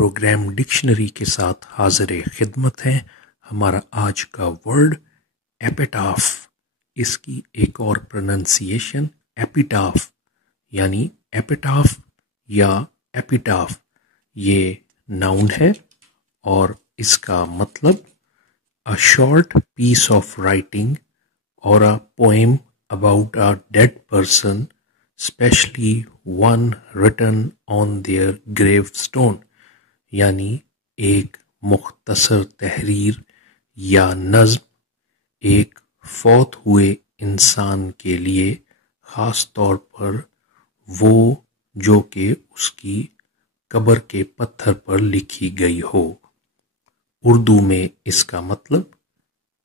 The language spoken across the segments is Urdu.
پروگرام ڈکشنری کے ساتھ حاضر خدمت ہیں۔ ہمارا آج کا ورڈ ایپیٹاف، اس کی ایک اور پروننسیشن ایپیٹاف یعنی ایپیٹاف یا ایپیٹاف، یہ ناؤن ہے اور اس کا مطلب a short piece of writing or a poem about a dead person, especially one written on their gravestone، یعنی ایک مختصر تحریر یا نظم ایک فوت ہوئے انسان کے لیے، خاص طور پر وہ جو کہ اس کی قبر کے پتھر پر لکھی گئی ہو۔ اردو میں اس کا مطلب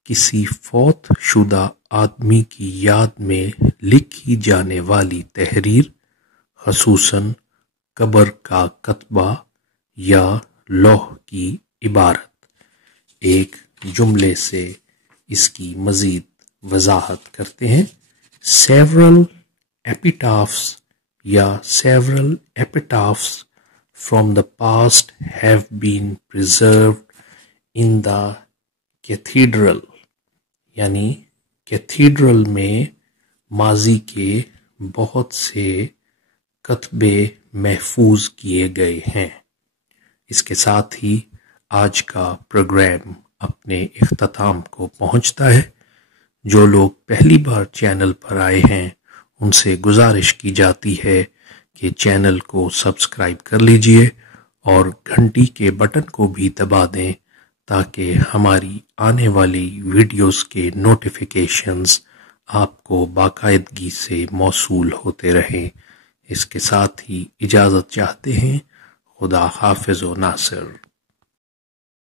کسی فوت شدہ آدمی کی یاد میں لکھی جانے والی تحریر، خصوصاً قبر کا کتبہ یا لوح کی عبارت۔ ایک جملے سے اس کی مزید وضاحت کرتے ہیں۔ several epitaphs یا several epitaphs from the past have been preserved in the cathedral، یعنی کیتھیڈرل میں ماضی کے بہت سے کتبے محفوظ کیے گئے ہیں۔ اس کے ساتھ ہی آج کا پروگرام اپنے اختتام کو پہنچتا ہے۔ جو لوگ پہلی بار چینل پر آئے ہیں ان سے گزارش کی جاتی ہے کہ چینل کو سبسکرائب کر لیجئے اور گھنٹی کے بٹن کو بھی دبا دیں تاکہ ہماری آنے والی ویڈیوز کے نوٹیفیکیشنز آپ کو باقاعدگی سے موصول ہوتے رہیں۔ اس کے ساتھ ہی اجازت چاہتے ہیں۔ خدا حافظ و ناصر۔